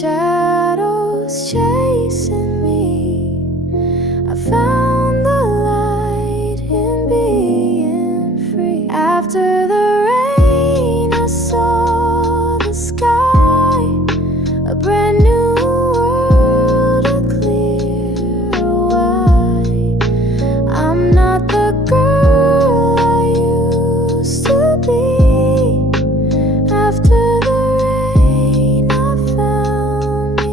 shadows chasing me. I found the light in being free. After the rain, I saw the sky, a brand new world, a clear white. I'm not the girl I used to be. After the rain, I found me.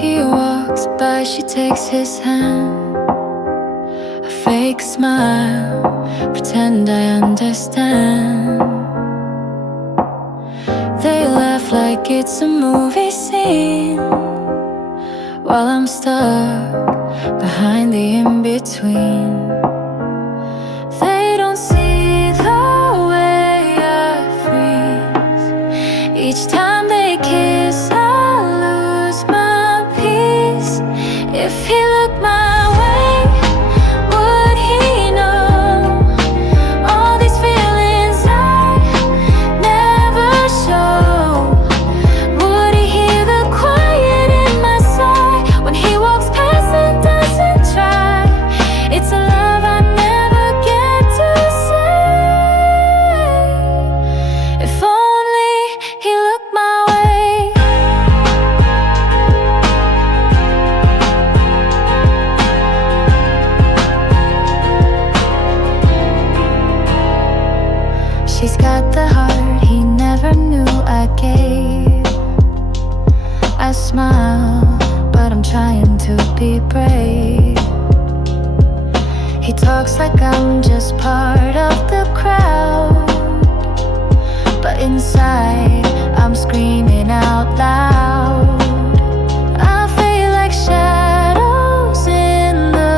He walks by, she takes his hand. A fake smile, pretend I understand. They laugh like it's a movie scene, while I'm stuck behind the in-between. They don't see the way I freeze. Each time they kiss, I lose my peace. If he looked my way, would he know all these feelings I never show? Would he hear the quiet in my sigh when he walks past and doesn't try? It's a love I never get to say. If only he looked my way. She's got the heart he never knew I gave. I smile, but I'm trying to be brave. He talks like I'm just part of the crowd, but inside I'm screaming out loud. I feel like shadows in the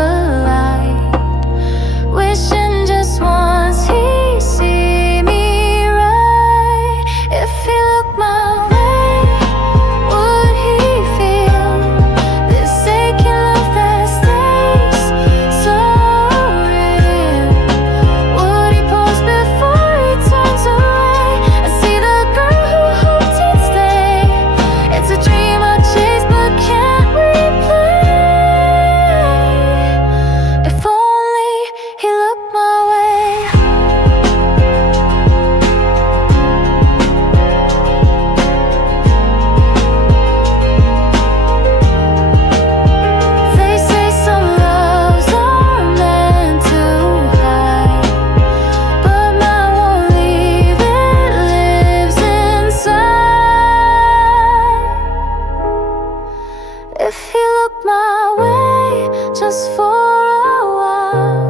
light, wishing just once he'd see me right. If he looked my way, would he feel this aching love that stays so real? Would he pause before he turns away and see the girl who hoped he'd stay? It's a dream I chase but can't replay. If only he looked my way. They say some loves are meant to hide, but mine won't leave, it lives inside. If he looked my way just for a while,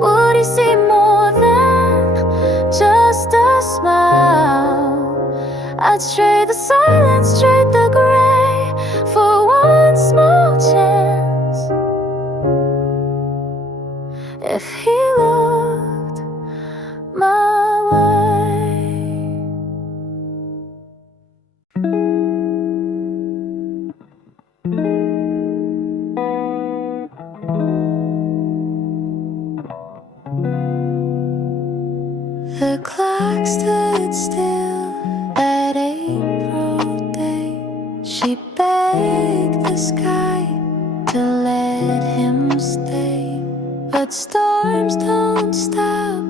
would he see more than just a smile? I'd trade the silence, trade the gray for one small chance. If he looked my way. The clock stood still that April day. She begged the sky to let him stay, but storms don't stop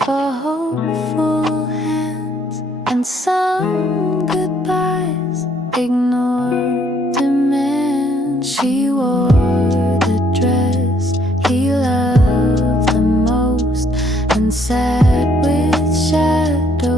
for hopeful hands, and some goodbyes ignore demands. She wore the dress he loved the most and sat with shadows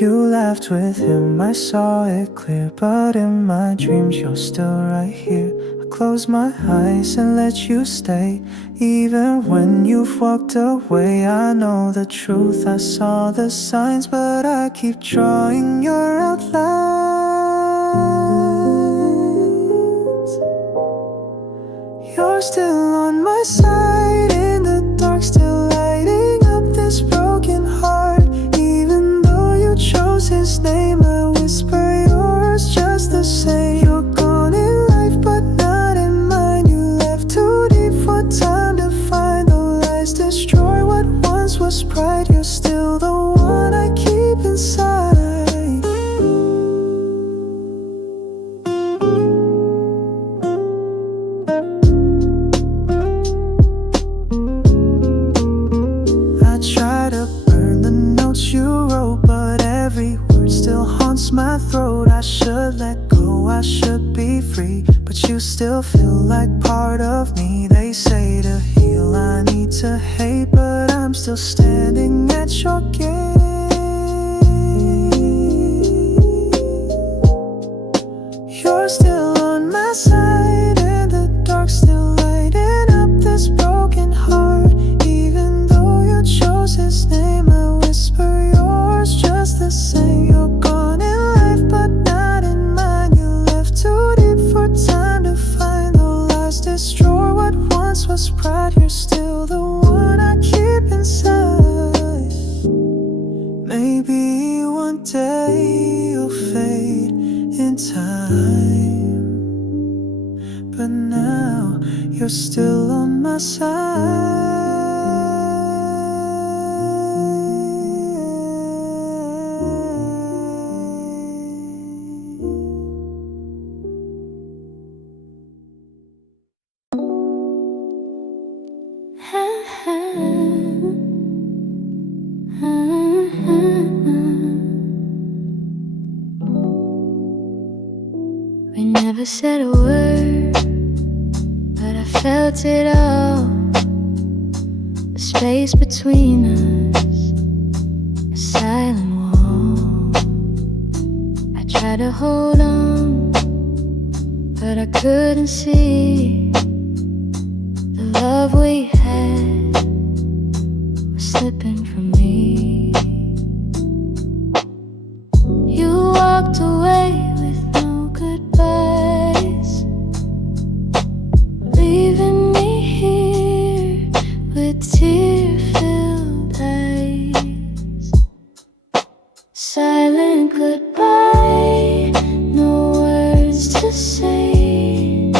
You laughed with him, I saw it clear, but in my dreams you're still right here. I close my eyes and let you stay. Even when you've walked away, I know the truth, I saw the signs, but I keep drawing your outlines. You're still on my side in the dark, still lighting up this broken heart. Even though you chose his name, I whisper yours just the same. You're gone in life, but not in mine. You left too deep for time to find. The lies destroy what once was pride. You're still the one I keep inside. I try to burn the notes you wrote, but every word still haunts my throat. I should let go, I should be free, but you still feel like part of me. They say to heal I need to hate, but I'm still standing at your gate. You're still on my side in the dark, still lighting up this broken heart. Even though you chose his name, I whisper yours just the same. You're gone in life, but not in mine. You left too deep for time to find. The lies destroy what once was pride. You're still the one I keep inside. Maybe one day you'll fade in time, but now you're still on my side. We never said a word, but I felt it all. The space between us, a silent wall. I tried to hold on, but I couldn't see. The love we had was slipping from me. You walked away with no goodbyes, leaving me here with tear-filled eyes. Silent goodbye, no words to say,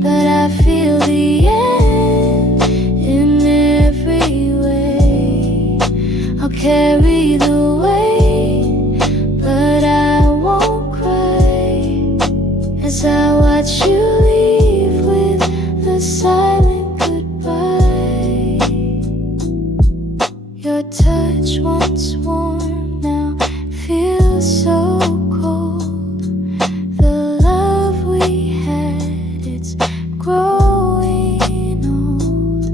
but I feel the end in every way. I'll carry the weight, but I won't cry as I watch you leave with the silent goodbye. Your touch once warm now feels so cold. The love we had, it's growing old.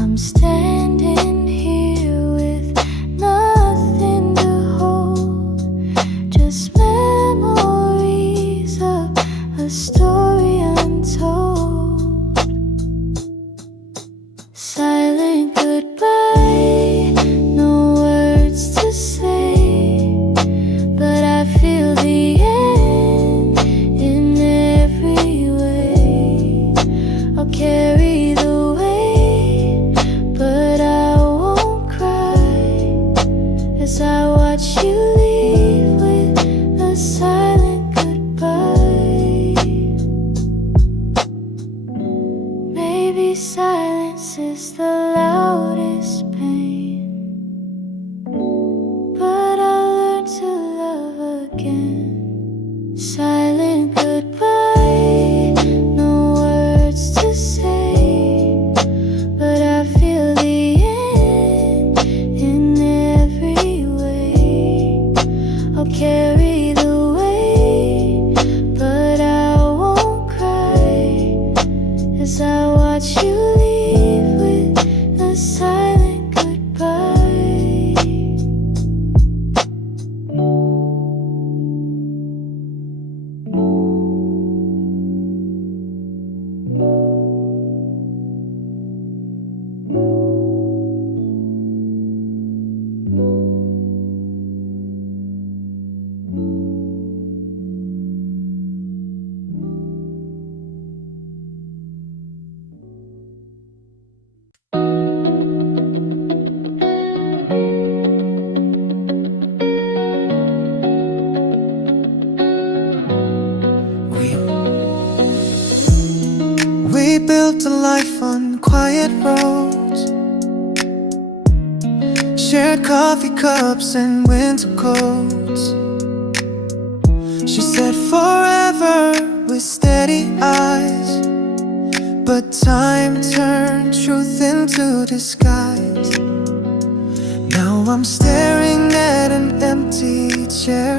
I'm standing here with nothing to hold, just memories of a story untold. Silent goodbye, no words to say, life on quiet roads, shared coffee cups and winter coats. She said forever with steady eyes, but time turned truth into disguise. Now I'm staring at an empty chair.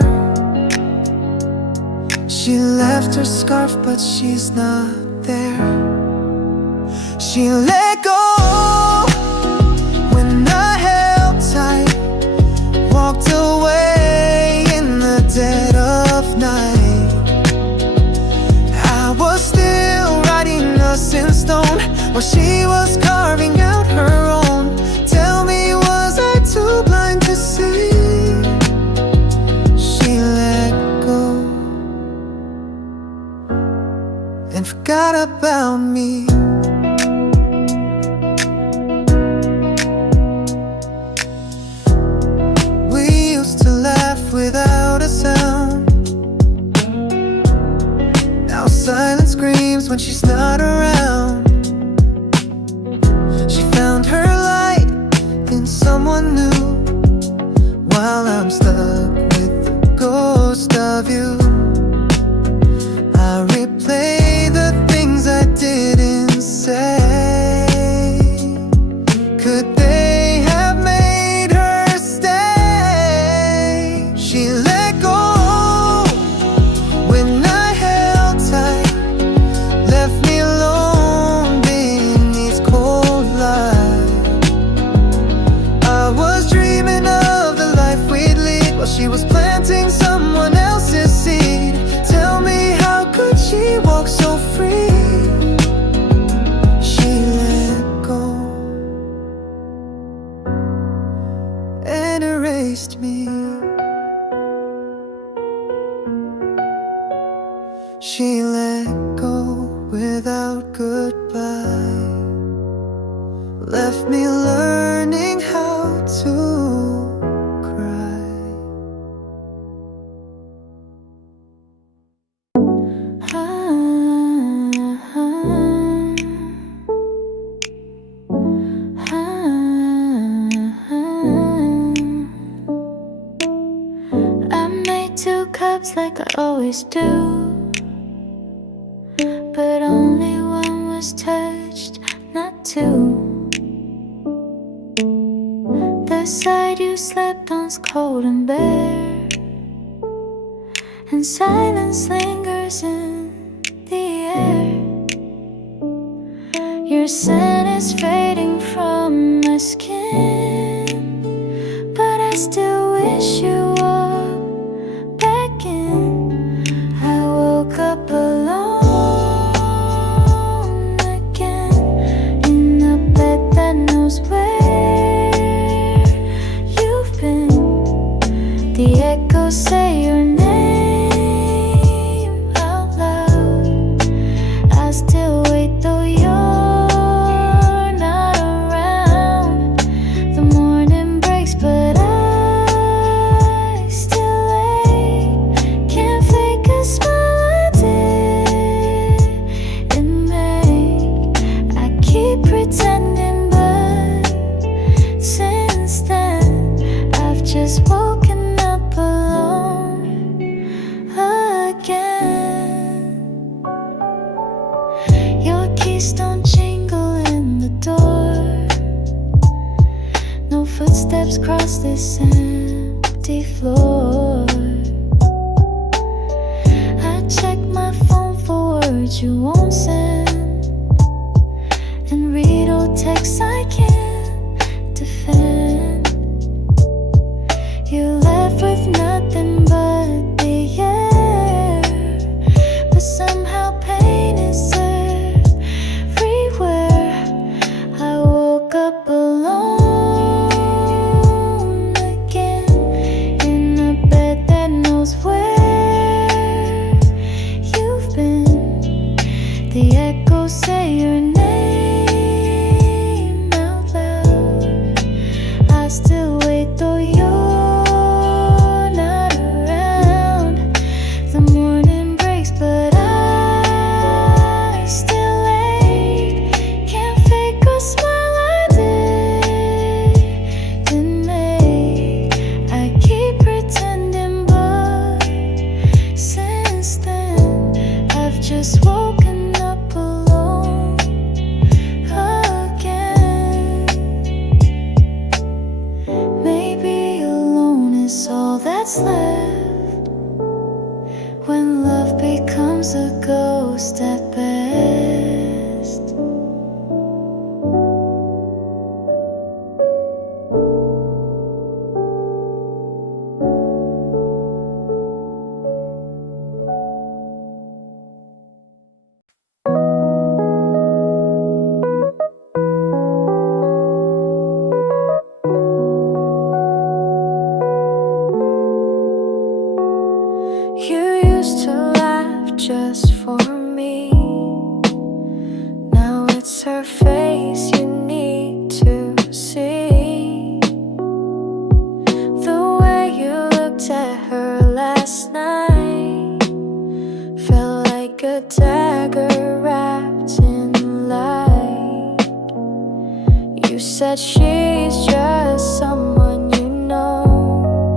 She left her scarf, but she's not there. She let go when I held tight, walked away in the dead of night. I was still writing us in stone while she was carving out her own. Tell me, was I too blind to see? She let go and forgot about me. We used to laugh without a sound. Now silence screams when she's not around. She found her light in someone new, while I'm stuck with the ghost of you. I replay the things I didn't say. Could they have made her stay? She let go when I held tight, left me alone beneath cold light. I was dreaming of the life we'd lead while she was planting someone else's seed. Tell me, how could she walk so free? She let go and erased me. She let go without goodbye, left me learning how to cry. I made 2 cups like I always do, but only one was touched, not 2. The side you slept on's cold and bare, and silence lingers in the air. Your scent is fading from my skin, but I still wish you walked back in. I woke up alone again, in a bed that knows where you've been. The echoes say your name out loud. I still wait though you're not around. The morning breaks, but I still wait. Can't fake a smile I didn't make. I keep pretending, but since then I've just woken up alone again. Your keys don't jingle in the door. No footsteps cross this empty floor. I check my phone for words you won't send, and read old texts I can't defend. You left with nothing but the air, but somehow pain is everywhere. I woke up alone again, in a bed that knows where you've been. The echoes say your name out what's left when love becomes a ghost at best. You used to laugh just for me. Now it's her face you need to see. The way you looked at her last night felt like a dagger wrapped in light. You said she's just someone you know,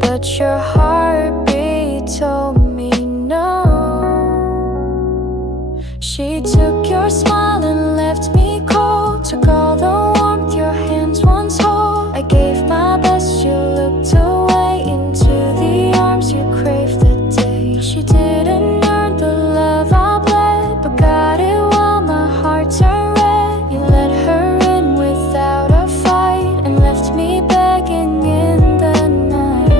but your heartbeat told me no. She took your smile and left me cold, took all the warmth your hands once hold. I gave my best, you looked away into the arms you craved that day. She didn't earn the love I bled, but got it while my heart turned red. You let her in without a fight and left me begging in the night.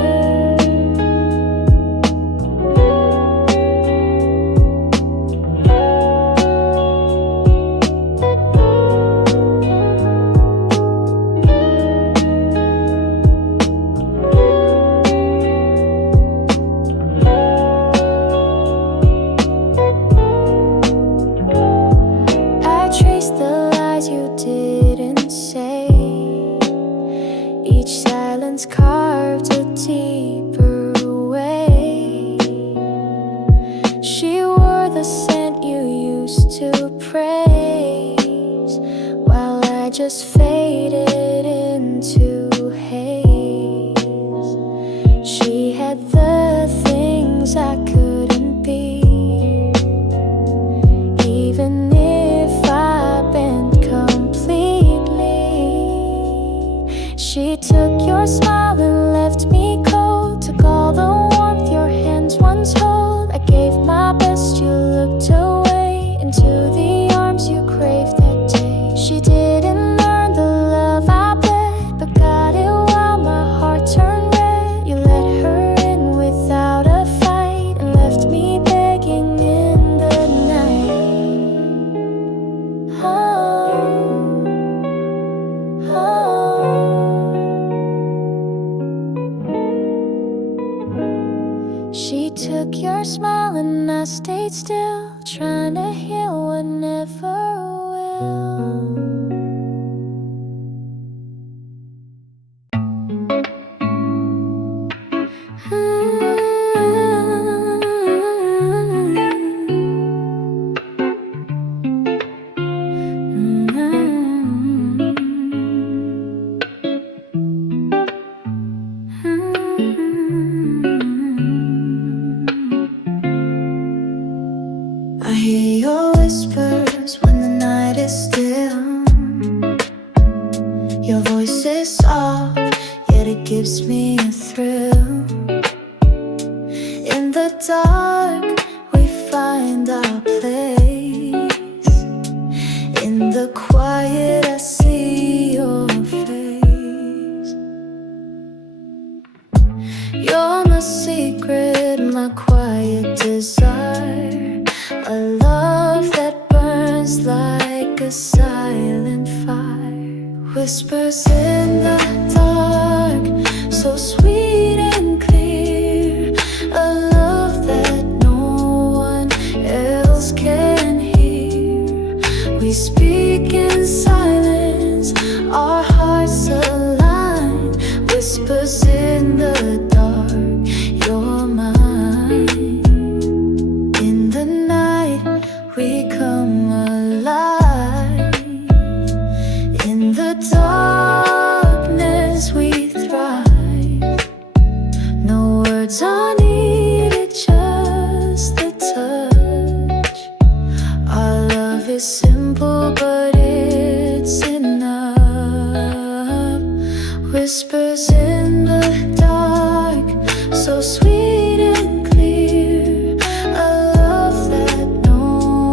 I traced the lies you didn't say. Each silence carved a deeper way. She wore the scent you used to praise, while I just faded into haze. She had the things I couldn't be, even if I bent completely. She took your smile and left me cold, took all the warmth your hands once hold. I gave my best, you looked away into the arms you craved that day. She didn't earn the love I bled, but got it while my heart turned red. You let her in without a fight and left me begging in the night. Oh, oh. She took your smile and I stayed still, trying to heal what never will. I hear your whispers when the night is still. Your voice is soft, yet it gives me a thrill. In the dark, we find our place. In the quiet, I see your face. You're my secret, my quiet desire. A love that burns like a silent fire. Whispers in the dark, so sweet and clear. A love that no one else can hear. We speak in silence, our hearts align. Whispers in the dark, you're mine. In the night, we come alive. In the darkness, we thrive. No words are needed, just the touch. Our love is simple, but it's enough. Whispers in the dark. sweet and clear, a love that no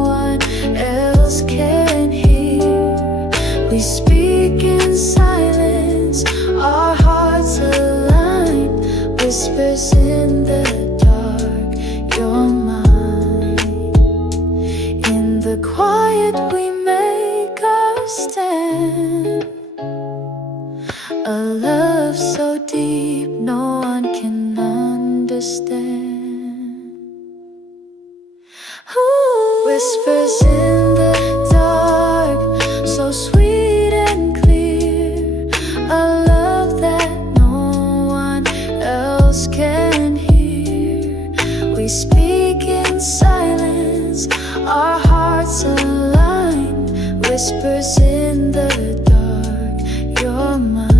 one else can hear. We speak in silence, our hearts align, whispers in the dark, you're mine. In the quiet we make our stand, a love so deep no one can understand. Ooh. Whispers in the dark, so sweet and clear, a love that no one else can hear. We speak in silence, our hearts align, whispers in the dark, you're mine.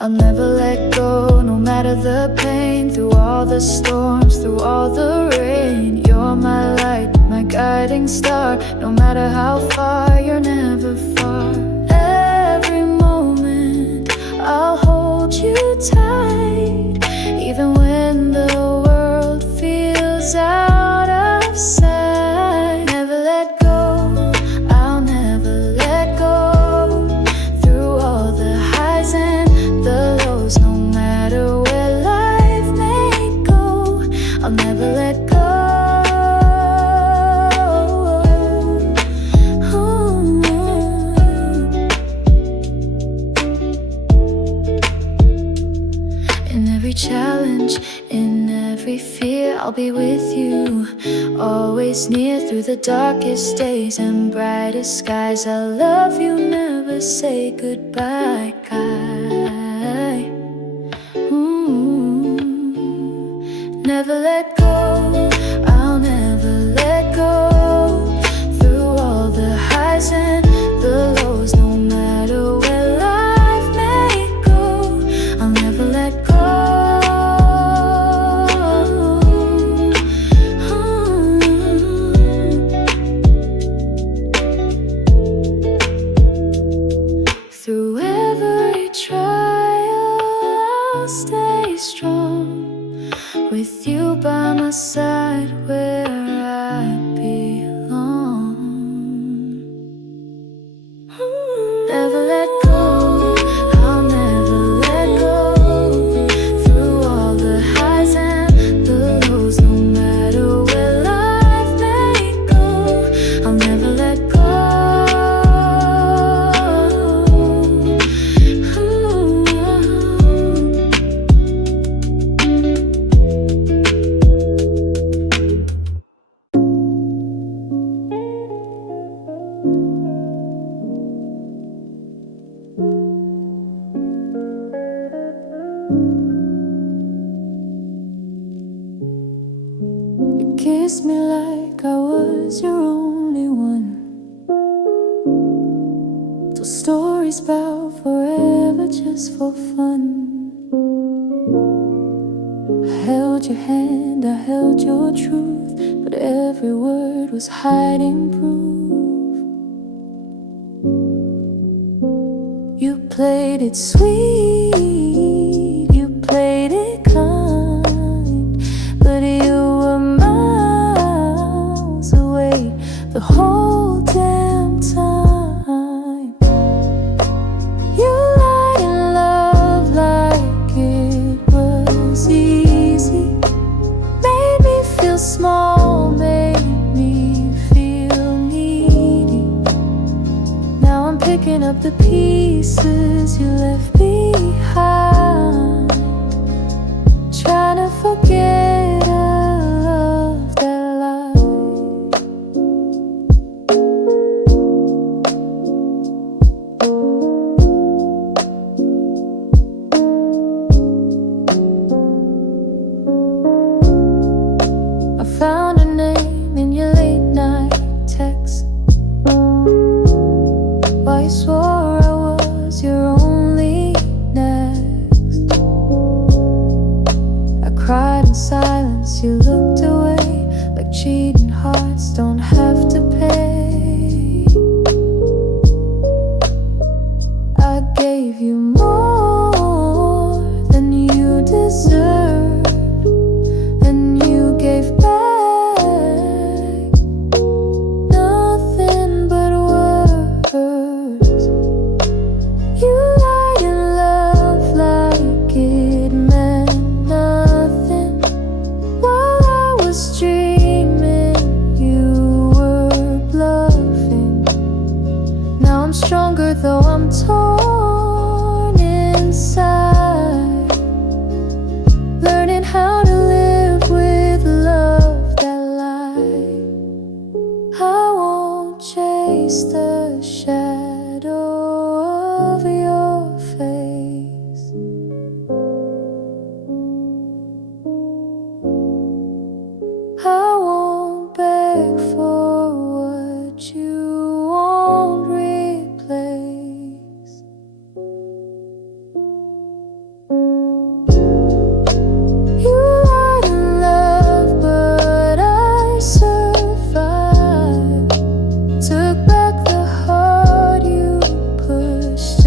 I'll never let go, no matter the pain. Through all the storms, through all the rain, you're my light, my guiding star. No matter how far, you're never far. Every moment I'll hold you tight, even when the world feels out of sight. Never let go, I'll never let go. Through all the highs and the lows, no matter where life may go, I'll never let go. In every challenge, in every fear, I'll be with you, always near. Through the darkest days and brightest skies, I love you, never say goodbye. Never let go, I'll never let go. Through all the highs and the lows, no matter where life may go, I'll never let go. Through every trial, I'll stay strong, with you by my side where I belong. Never let go, I'll never let go. Through all the highs and the lows, no matter where life may go, I'll never let go. You kissed me like I was your only one. Told stories about forever just for fun. I held your hand, I held your truth, but every word was hiding proof. You played it sweet, you played it kind, but you were miles away the whole damn time. You lied in love like it was easy, made me feel small, made me feel needy. Now I'm picking up the pieces you left behind, trying to forget a love that lied. I found a name in your late night text, while you swore I was your only next. I cried in silence, you looked away, like cheating hearts don't have to pay. I gave you more than you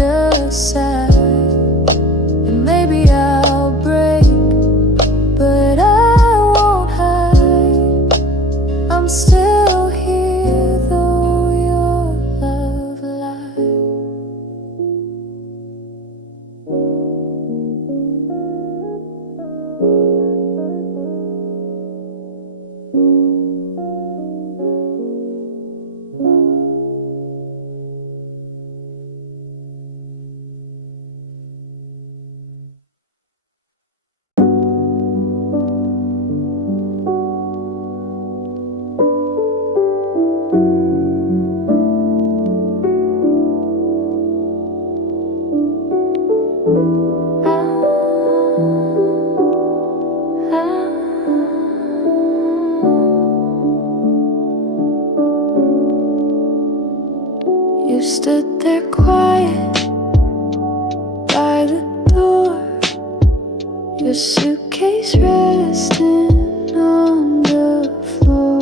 just sad, and maybe I'll break, but I won't hide. I'm still here though your love lies. You stood there quiet by the door, your suitcase resting on the floor.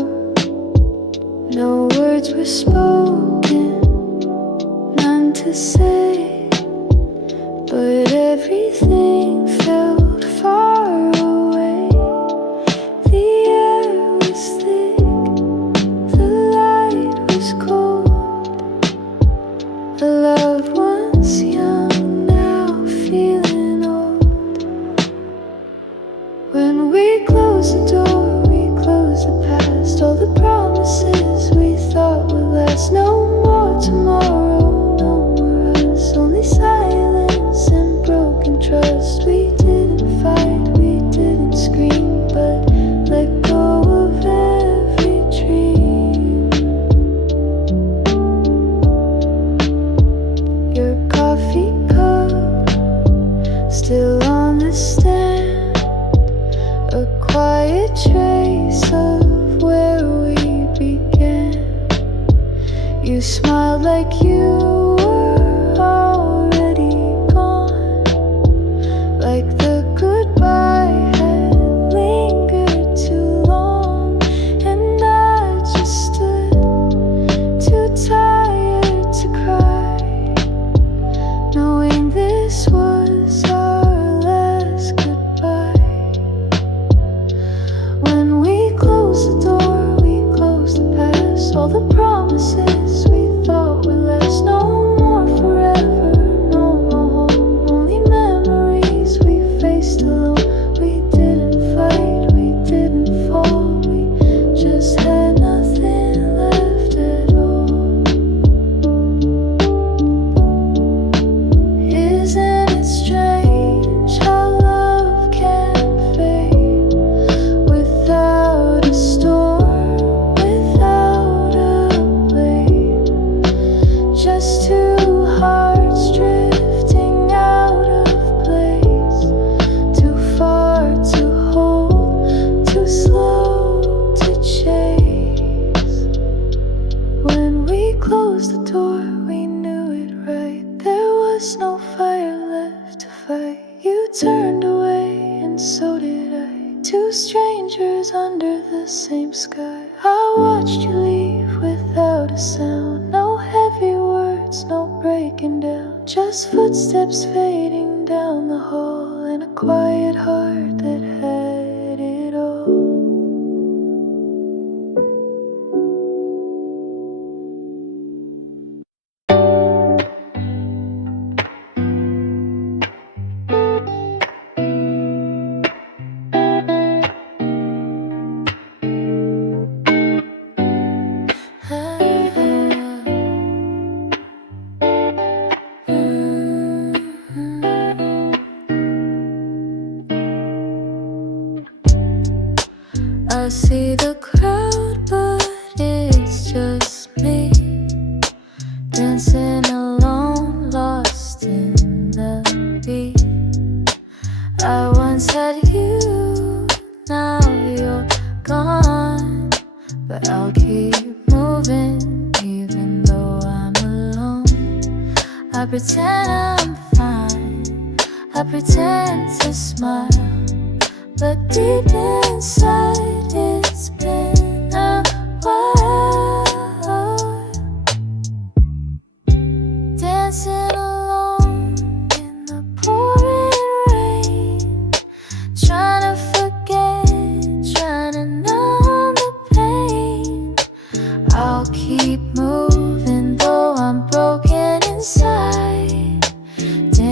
No words were spoken, none to say, but everything felt far away. The air was thick, the light was cold. A loved one's young, now feeling old. When we close the door, we close the past. All the promises we thought would last. No more tomorrow, no more us. Only silence and broken trust. We didn't fight, we didn't scream, but let go of every dream. Your coffee cup still on the stand, a quiet trace of where we began. You smiled like you were already gone, like the goodbye had lingered too long. And I just stood too tired to cry, knowing this was our last goodbye. When we close the door, we close the past. All the promises we thought would last. No more forever, no more home. Only memories we faced alone. We didn't fight, we didn't fall. We just had nothing left at all. Isn't it strange how love can fade without a storm, without a blame? Just two hearts drifting out of place, too far to hold, too slow to chase. When we closed the door, we knew it right. There was no fire left to fight. You turned away, and so did I. Two strangers under the same sky. I watched you leave without a sound. No heavy words, no breaking down. Just footsteps fading down the hall, and a quiet heart that had it all. I see the crowd, but it's just me, dancing alone, lost in the beat. I once had you, now you're gone, but I'll keep moving even though I'm alone. I pretend I'm fine, I pretend to smile, but deep inside it's been a while. Dancing alone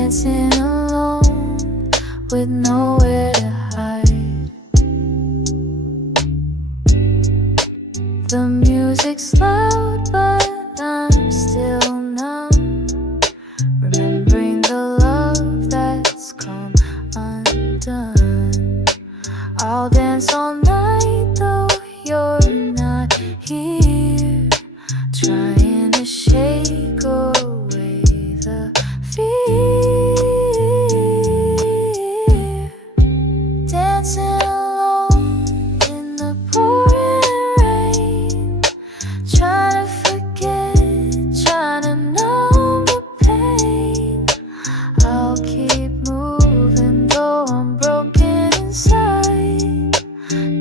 dancing alone with nowhere to hide. The music's loud, but I'm still numb, remembering the love that's come undone. I'll dance all night though you're not here, trying to shake away the fear. Dancing alone in the pouring rain, trying to forget, trying to numb the pain. I'll keep moving though I'm broken inside,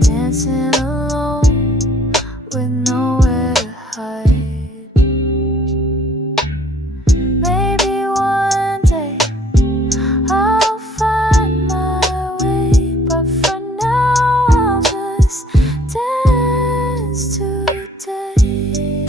dancing alone with nowhere to hide. Maybe one day I'll find my way, but for now I'll just dance today.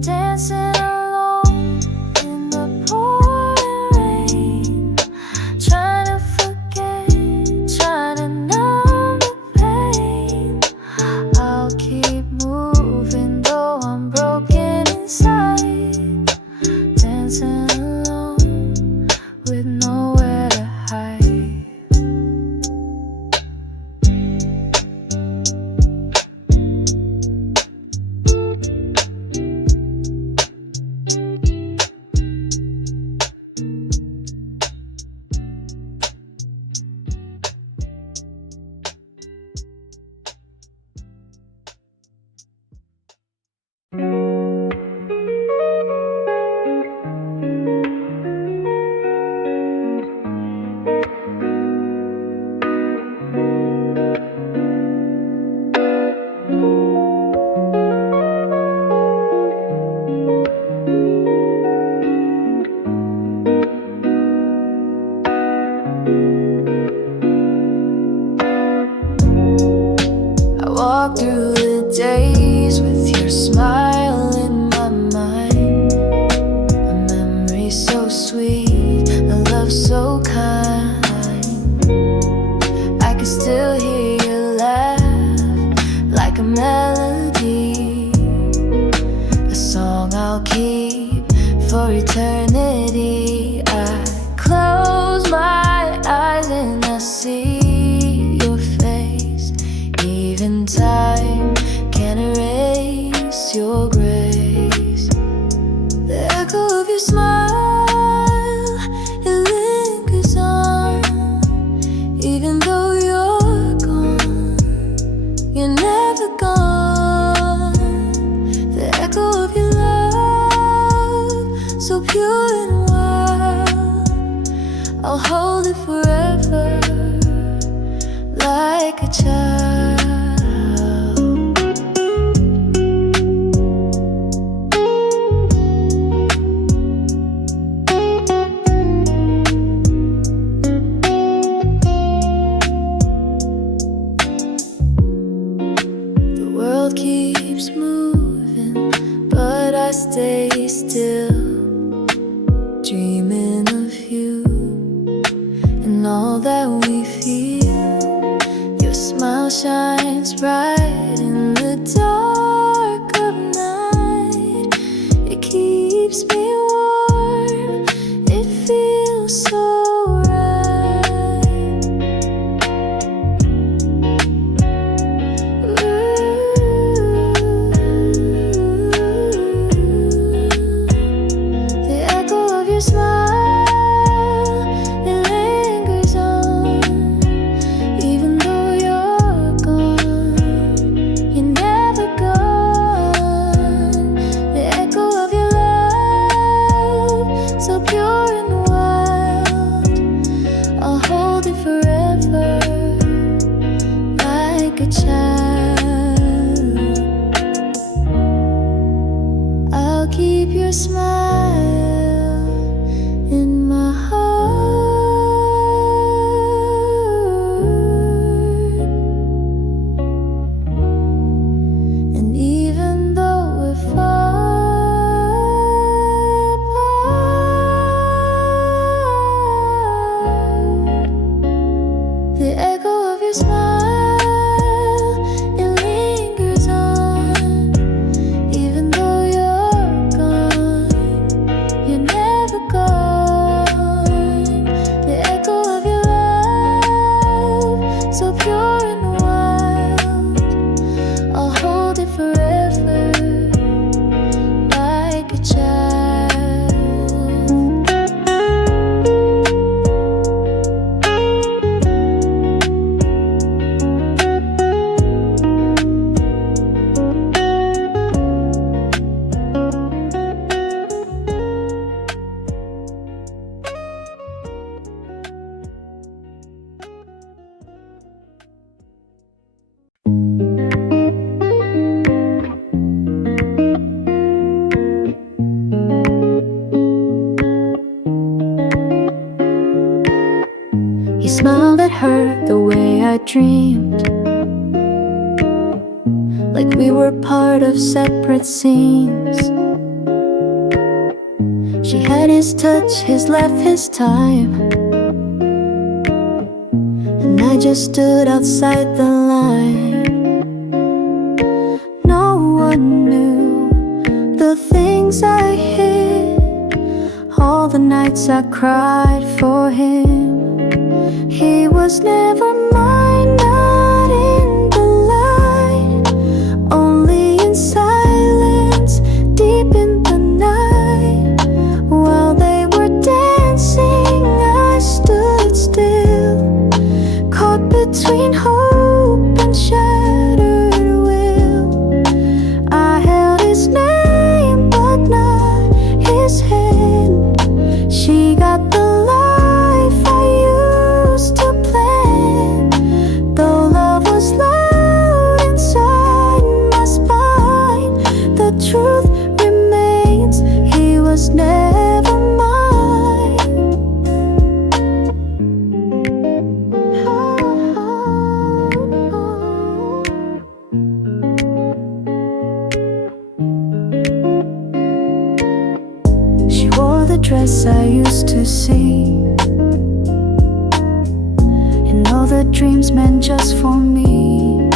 Dancing alone in the pouring rain, trying to forget, trying to numb the pain. I'll keep moving though I'm broken inside, dancing alone with nowhere to hide. I walk through the days with your smile in my mind, a memory so sweet, a love so kind. I can still hear you laugh like a melody, a song I'll keep for eternity. I close my eyes and I see your face, even time can't erase your grace. The echo of your smile, it lingers on, even though you're gone, you're never gone. The echo of your love, so pure and wild, I'll hold it forever like a child. The world keeps moving, but I stay still, dreaming of you and all that we feel. Your smile shines bright in the dark of night. It keeps me warm, it feels so right. The echo of your smile, it lingers on, even though you're gone, you're never gone. The echo of your love, He smiled at her the way I dreamed, like we were part of separate scenes. She had his touch, his laugh, his time, and I just stood outside the line. No one knew the things I hid, all the nights I cried for him. He was never mine, not in the light, only in silence, deep in the night. While they were dancing, I stood still, caught between hope and shattered will. I held his name, but not his hand. She got the life I used to plan, though love was loud inside my spine. The truth remains, he was never mine. She wore the dress I used to see, and all the dreams meant just for me.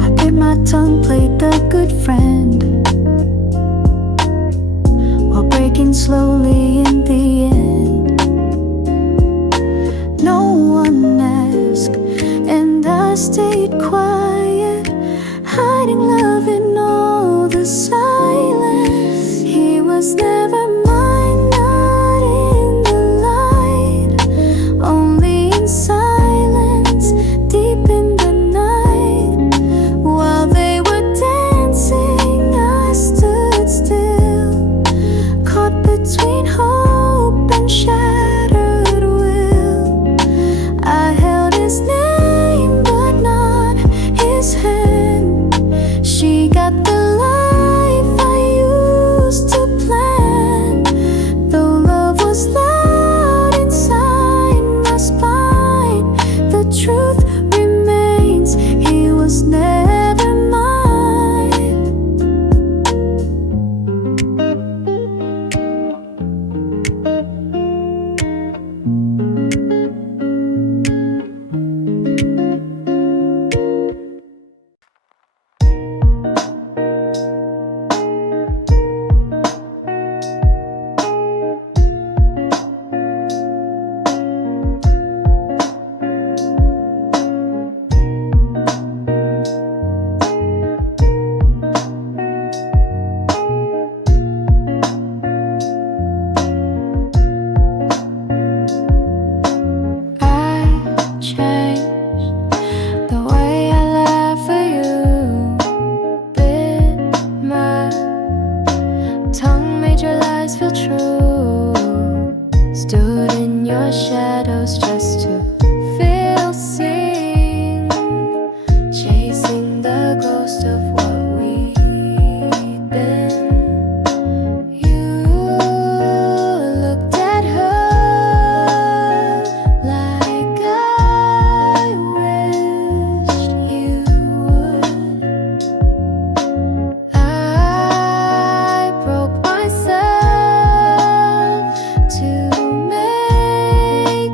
I bit my tongue, played the good friend, while breaking slowly in the end. No one asked, and I stayed quiet, hiding love in all the silence. He was never mine, not in the light, only in silence, deep in the night. While they were dancing, I stood still, caught between hope and shattered will. I held his name, but not his hand. She got the life I used to plan, though love was loud inside my spine. The truth remains, he was never mine. I changed the way I laugh for you, bit my tongue, made your lies feel true. Stood in your shadows just to feel seen, chasing the ghost of what we'd been. You looked at her like I wished you would. I broke myself to make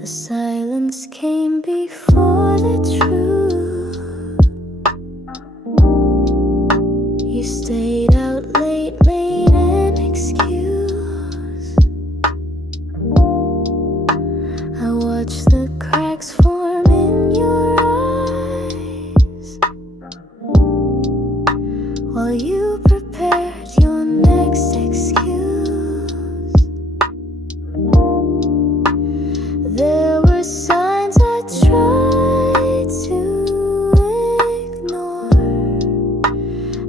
The silence came before the truth. You stayed out late, made an excuse. I watched the cracks form in your eyes while you prepared your next excuse. There were signs I tried to ignore,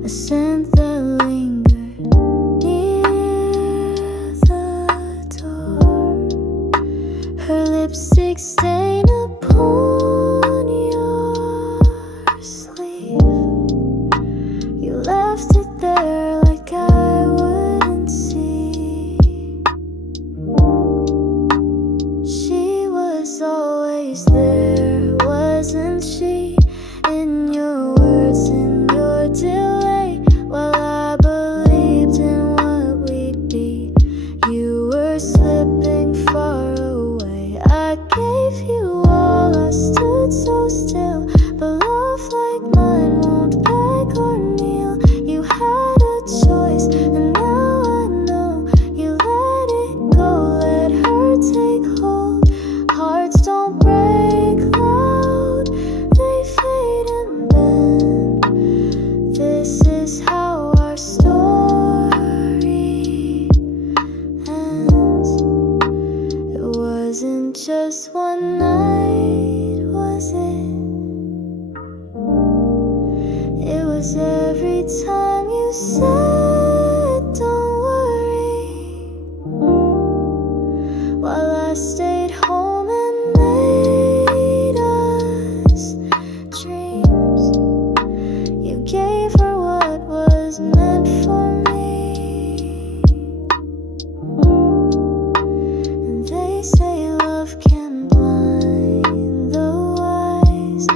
a scent that lingered near the door, her lipstick stain upon your sleeve. You left it there like I wouldn't see. She was always there, wasn't she? In your words, in your delay, while I believed in what we'd be, you were slipping far away. I gave you all, I stood so still, but love like mine won't beg or kneel. You had a choice, and now I know you let it go, let her take hold. Hearts don't break loud, they fade and bend. This is how our story ends. It wasn't just one night, was it? It was every time you said, don't worry, while I stayed home and made us dreams. You gave her what was meant for me. And they say love can blind the wise,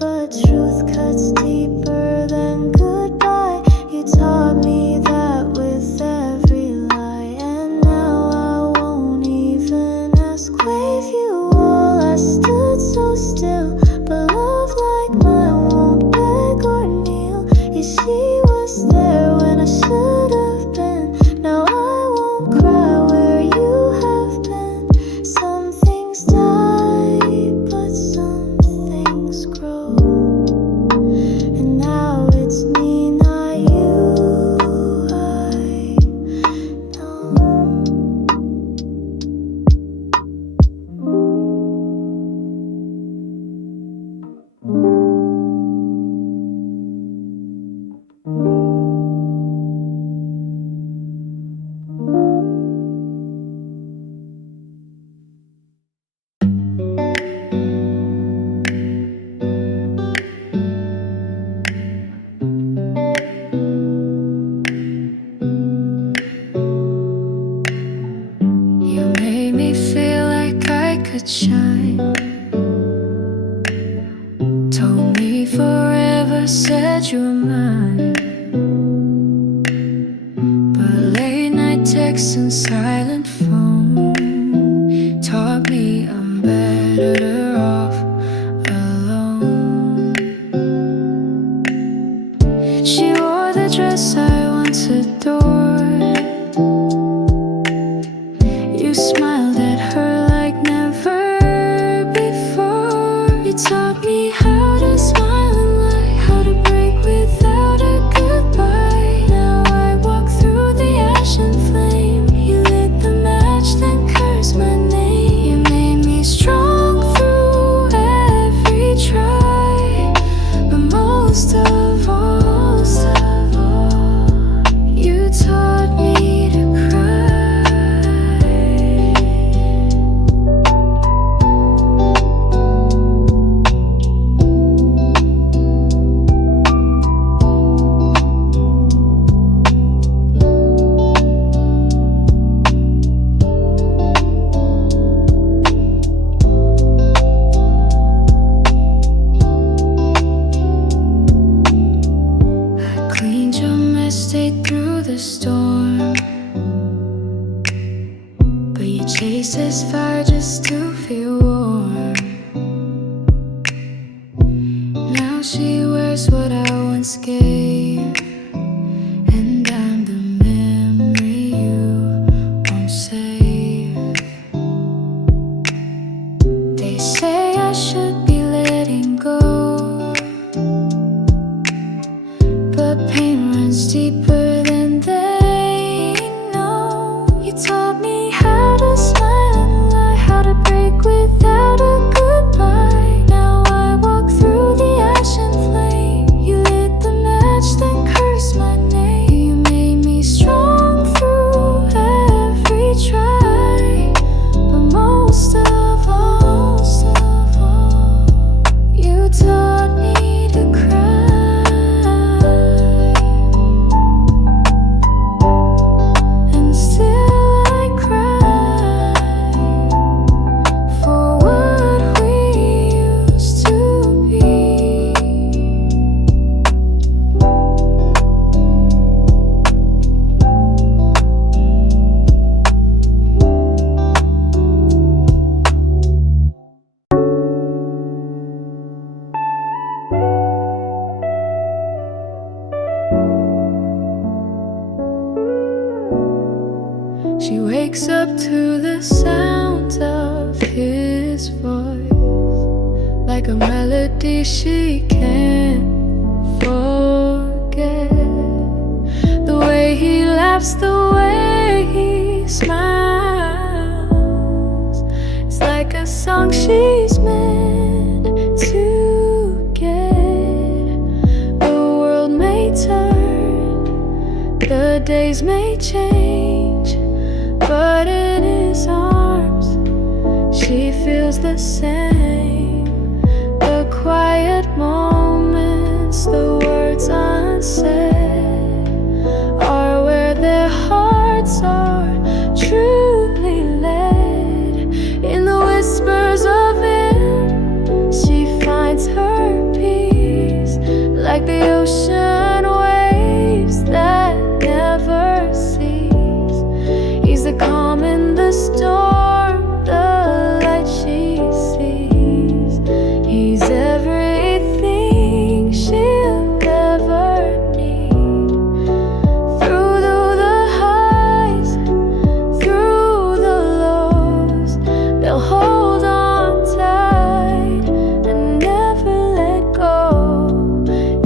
but truth cuts deeper than goodbye. You taught me that with every lie, and now I won't even ask. Gave you all, I stood so still, but love like mine won't beg or kneel. Yeah, she was there when I should have been. Now I won't cry where you have been. Some things die, but some things grow. And now it's me, not you, I know. You made me feel like I could shine. Told me forever, said you were mine. But late night texts and silent phone taught me I'm better off alone. She wore the dress I once adored. You smiled at her like never before. You taught me how to smile and lie, how to break without a goodbye. Now I walk through the ashen flame. You lit the the storm, but you chase this fire just to feel warm. Now she wears what I once gave, and I'm the memory you won't save. They say I should be letting go, but pain runs deeper than they know. You taught me how to smile and lie, how to break without a goodbye. Now I walk through the ashen flame. You lit the match, then cursed my name. You made me strong through every try, but most of all, you taught me to cry. And still I cry for what we used to be. She wakes up to the sound of his voice, like a melody she can't forget. The way he laughs, the way he smiles, it's like a song she's meant to get. The world may turn, the days may change, but in his arms she feels the same. The quiet moments, the words unsaid, are where their hearts are truly led. In the whispers of him she finds her peace, like the ocean waves that never cease. He's the calm in the storm, the light she sees. He's everything she'll ever need. Through the highs, through the lows, they'll hold on tight and never let go.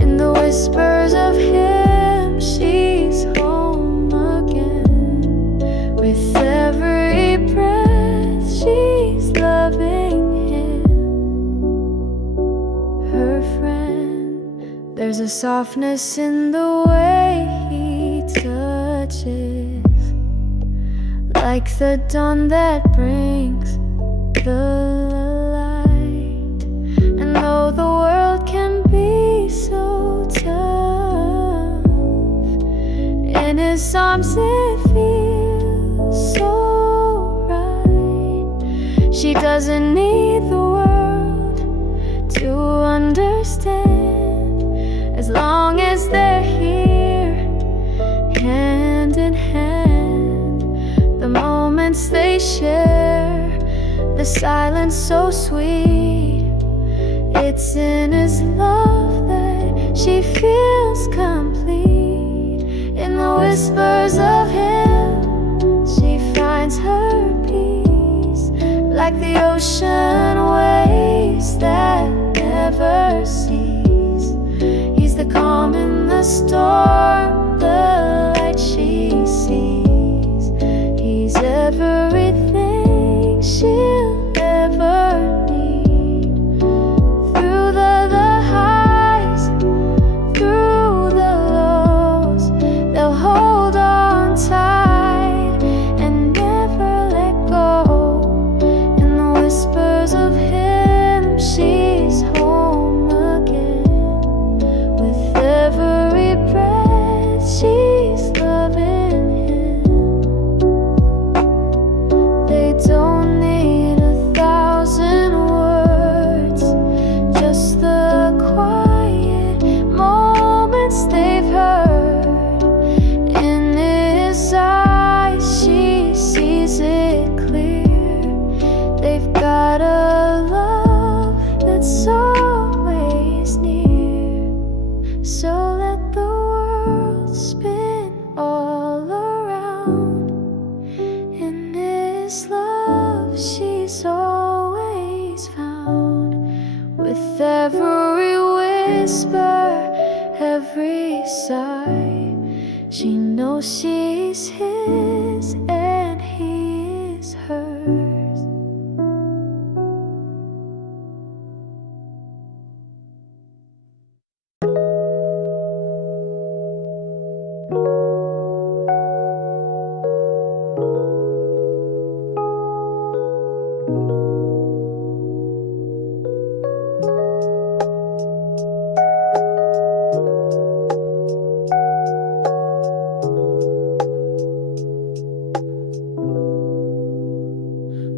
In the whispers of him she's home again. With every breath she's loving him, her friend. There's a softness in the way he touches, like the dawn that brings the light. And though the world can be so tough, in his arms it feels so right. She doesn't need the world to understand, as long as they're here, hand in hand. The moments they share, the silence so sweet, it's in his love that she feels complete. In the whispers of him she finds her peace, like the ocean waves that never cease. He's the calm in the storm, the light she sees. He's everything she'll ever need. Through the highs, through the lows, they'll hold on tight and never let go. In the whispers of him she's home again. With every breath she with every whisper, every sigh. She knows she's his and he is hers.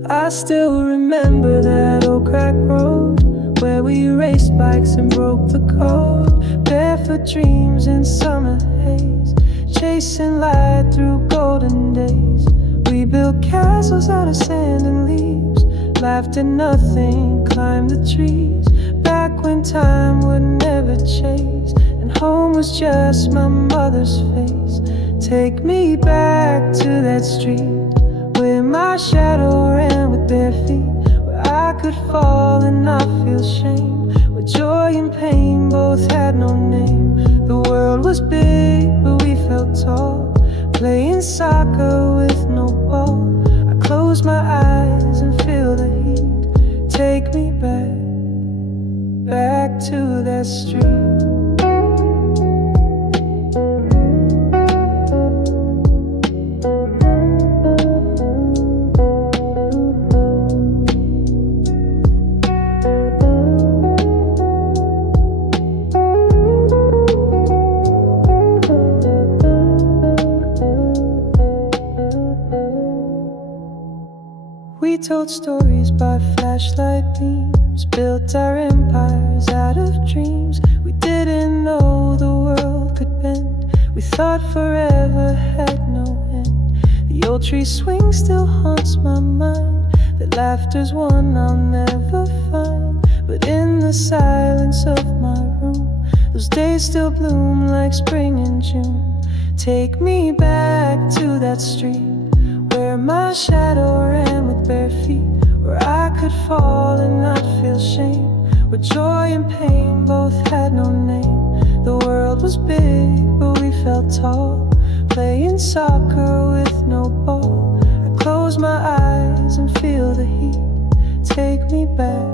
I still remember that old crack road where we raced bikes and broke the code. Barefoot dreams in summer haze, chasing light through golden days. We built castles out of sand and leaves, laughed at nothing, climbed the trees. Back when time would never chase and home was just my mother's face. Take me back to that street where my shadow ran with bare feet, where I could fall and not feel shame, where joy and pain both had no name. The world was big, but we felt tall, playing soccer with no ball. I close my eyes and feel the heat. Take me back, back to that street. We told stories by flashlight beams, built our empires out of dreams. We didn't know the world could bend, we thought forever had no end. The old tree swing still haunts my mind, that laughter's one I'll never find. But in the silence of my room, those days still bloom like spring in June. Take me back to that street where my shadow ran with bare feet, where I could fall and not feel shame, where joy and pain both had no name. The world was big, but we felt tall, playing soccer with no ball. I close my eyes and feel the heat. Take me back,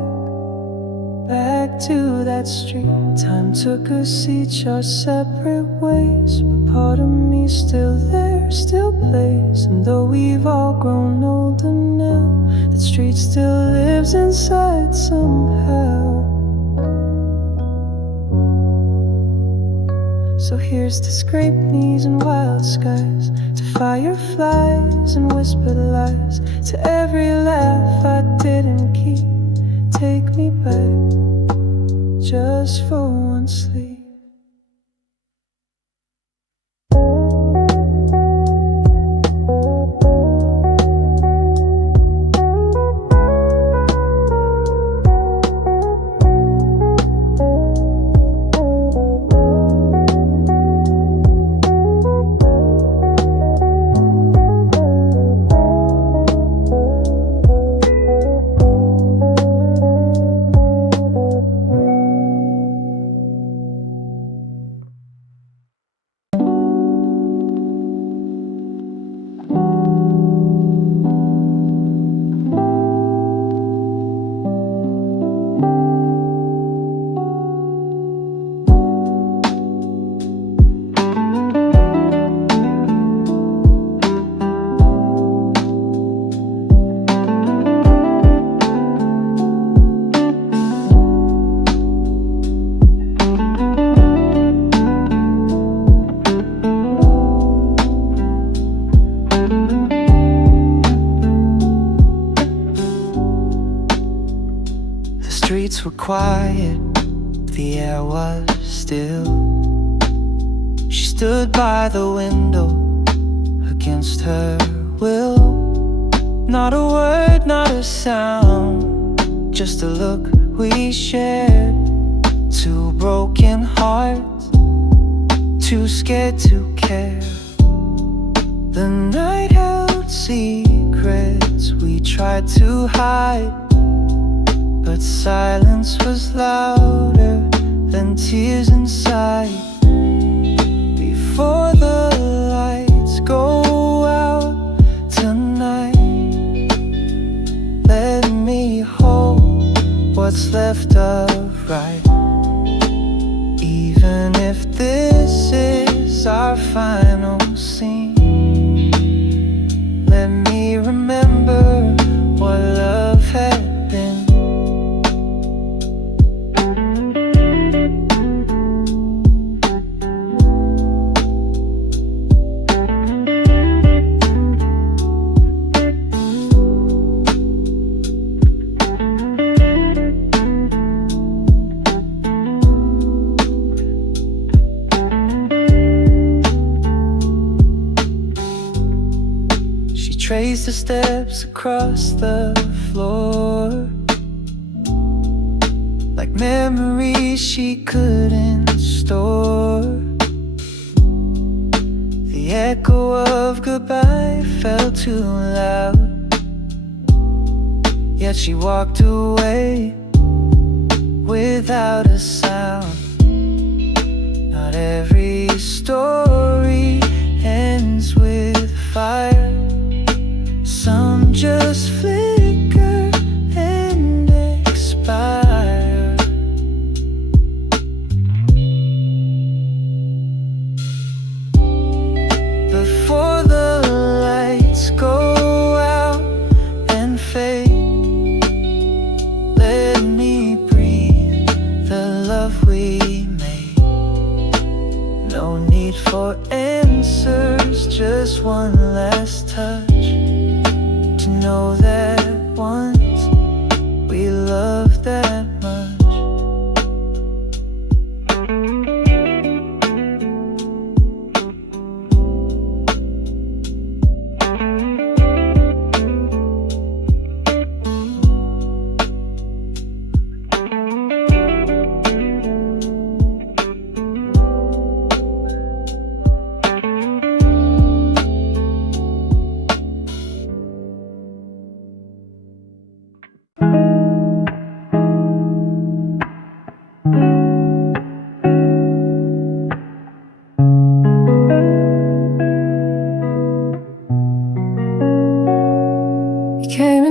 back to that street. Time took us each our separate ways, but part of me still there, still plays. And though we've all grown older now, that street still lives inside somehow. So here's to scraped knees and wild skies, to fireflies and whispered lies, to every laugh I didn't keep. Take me back, just for one sleep. Were quiet, the air was still. She stood by the window against her will. Not a word, not a sound, just a look we shared. Two broken hearts, too scared to care. The night held secrets we tried to hide, but silence was louder than tears inside. Before the lights go out tonight, let me hold what's left of right. Even if this is our final scene, let me remember what love had been. Trace the steps across the floor, like memories she couldn't store. The echo of goodbye felt too loud, yet she walked away without a sound. Not every story ends with fire. Some just flicker and expire. Before the lights go out and fade, let me breathe the love we made. No need for answers, just one last touch. To know that once we loved that much.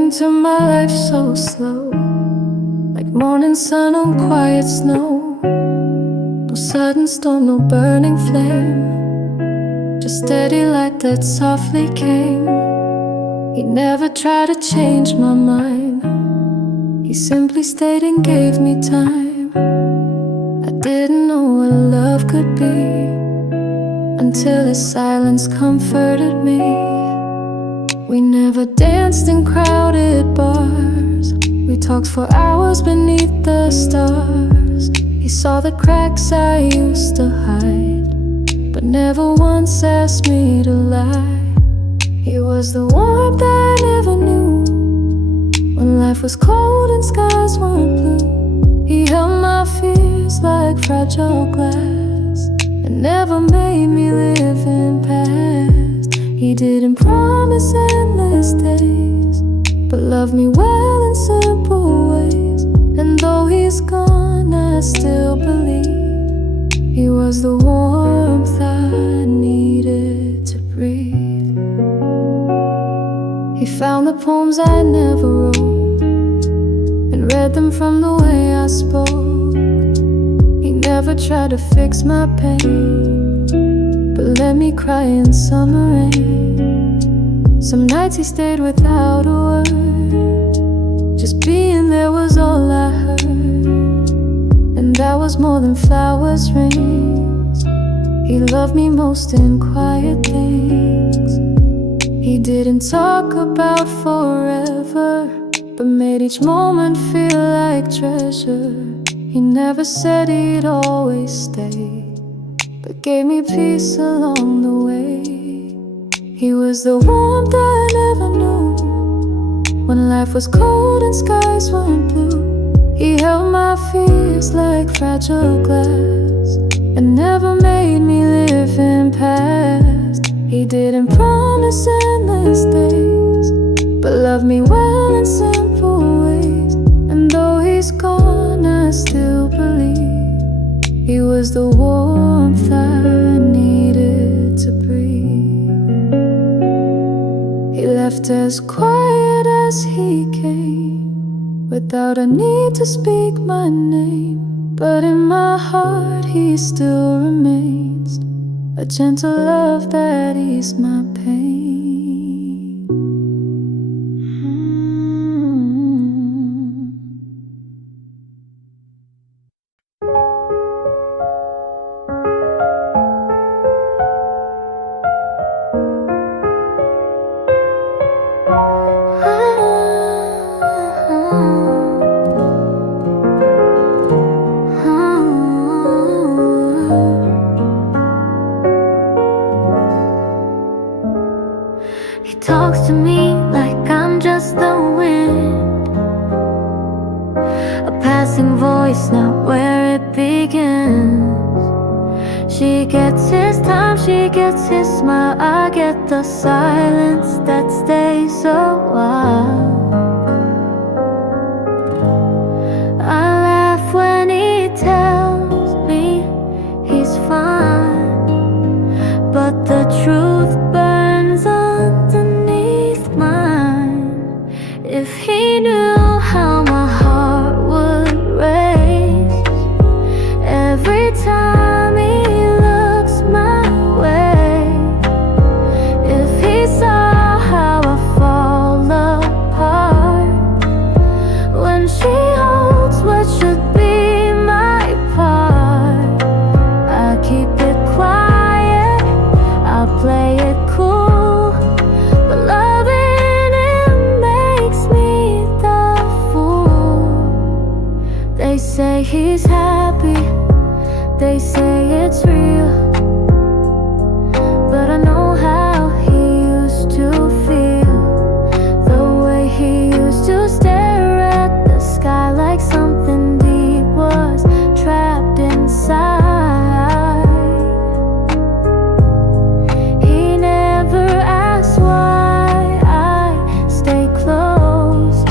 Into my life so slow, like morning sun on quiet snow. No sudden storm, no burning flame, just steady light that softly came. He never tried to change my mind, he simply stayed and gave me time. I didn't know what love could be until his silence comforted me. We never danced in crowded bars, we talked for hours beneath the stars. He saw the cracks I used to hide, but never once asked me to lie. He was the warmth I never knew, when life was cold and skies weren't blue. He held my fears like fragile glass, and never made me live in past. He didn't promise endless days, but loved me well in simple ways. And though he's gone, I still believe he was the warmth I needed to breathe. He found the poems I never wrote and read them from the way I spoke. He never tried to fix my pain, but let me cry in summer rain. Some nights he stayed without a word, just being there was all I heard. And that was more than flowers, rings. He loved me most in quiet things. He didn't talk about forever, but made each moment feel like treasure. He never said he'd always stay, but gave me peace along the way. He was the warmth I never knew, when life was cold and skies weren't blue. He held my fears like fragile glass, and never made me live in past. He didn't promise endless days, but loved me well in simple ways. And though he still believe he was the warmth I needed to breathe. He left as quiet as he came, without a need to speak my name. But in my heart he still remains, a gentle love that eased my pain. He talks to me like I'm just the wind, a passing voice, not where it begins. She gets his time, she gets his smile, I get the silence that stays a while. I laugh when he tells me he's fine, but the truth burns underneath mine. If he knew how my heart would race every time he looks my way, if he saw how I fall apart when she holds what should be my part, I keep it quiet, I'll play it cool, but loving him makes me the fool. They say he's happy, they say it's real, but I know how he used to feel, the way he used to stare at the sky like something deep was trapped inside. He never asked why I stay close.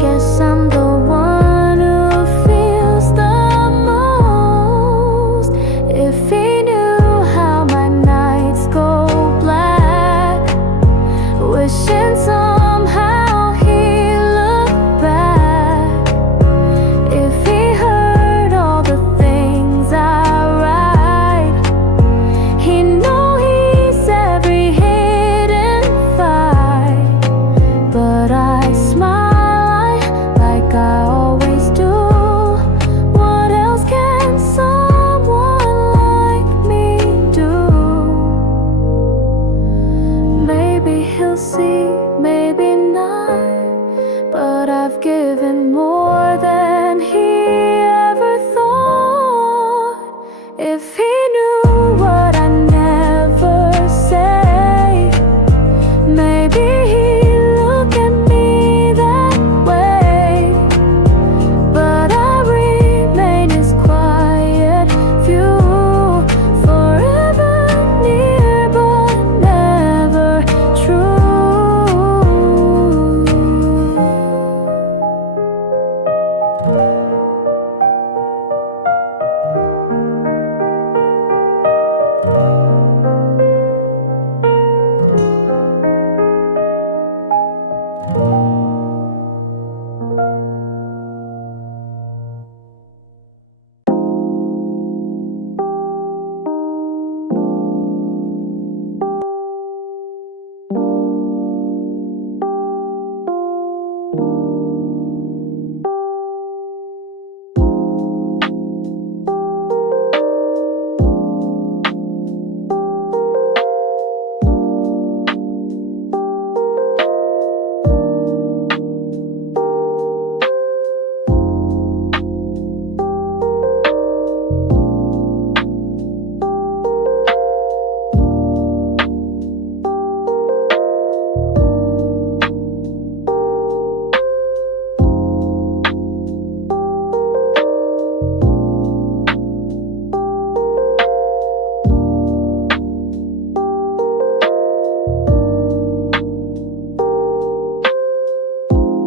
Guess I'm the one who feels the most. If he knew how my nights go black, wishing somehow he looked back. If he heard all the things I write, he know he's every hidden fight. But I smile like I always do. What else can someone like me do? Maybe he'll see, maybe not, but I've given more than he ever thought. If he knew what I never say, maybe he'd look at me that way. But I remain his quiet view, forever near but never true.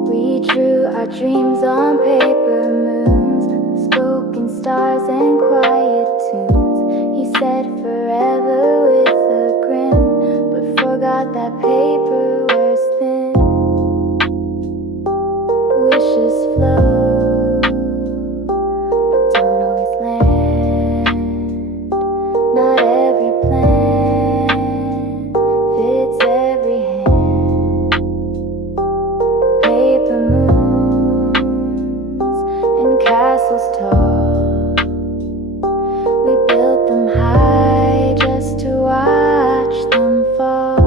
We drew our dreams on paper moons, stars and quiet tunes. He said forever with a grin, but forgot that paper wears thin. Wishes flow, but don't always land. Not every plan fits every hand. Paper moons and castles tall, we built them high just to watch them fall.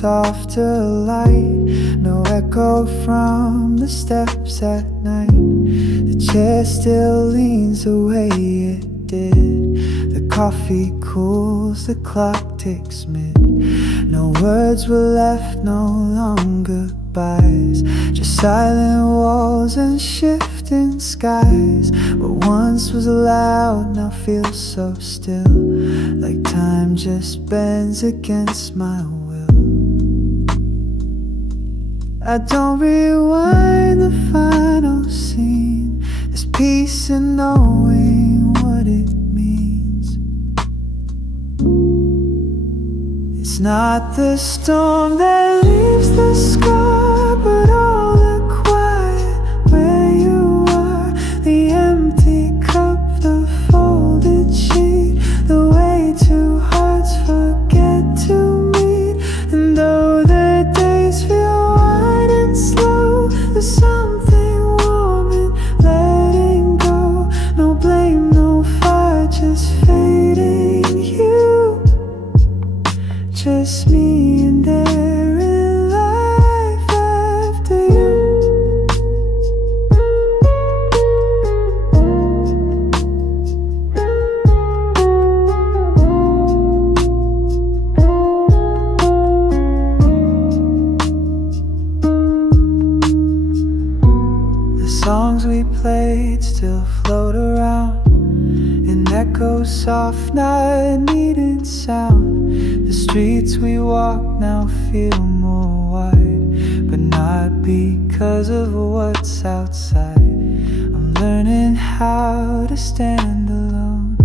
softer light. No echo from the steps at night. The chair still leans the way it did. The coffee cools, the clock ticks mid. No words were left, no longer goodbyes. Just silent walls and shifting skies. What once was loud now feels so still, like time just bends against my will. I don't rewind the final scene. There's peace in knowing what it means. It's not the storm that leaves the scar, but all the quiet where you are. The empty cup, the folded sheet, the way two hearts forget to meet. And though the days feel wide and slow, there's something warm in letting go. No blame, no fire, just fading you. Just me and there in life after you. The songs we played still float around in echoes soft, not needed sound. The streets we walk now feel more wide, but not because of what's outside. I'm learning how to stand alone,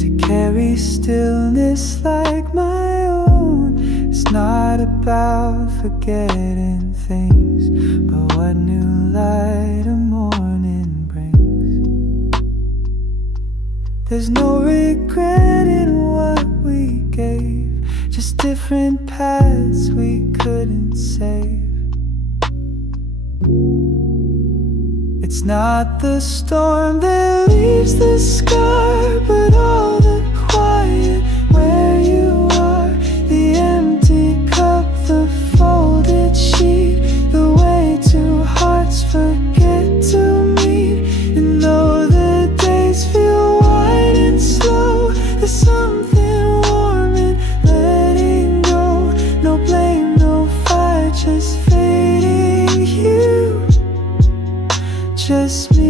to carry stillness like my own. It's not about forgetting things, but what new light a morning brings. There's no regret in what we gave, just different paths we couldn't save. It's not the storm that leaves the scar, but all the quiet where you are. The empty cup, the folded sheet, the way two hearts forget to meet. And though the days feel wide and slow, there's something warm in letting go. No blame, no fire, just fading you. Just me.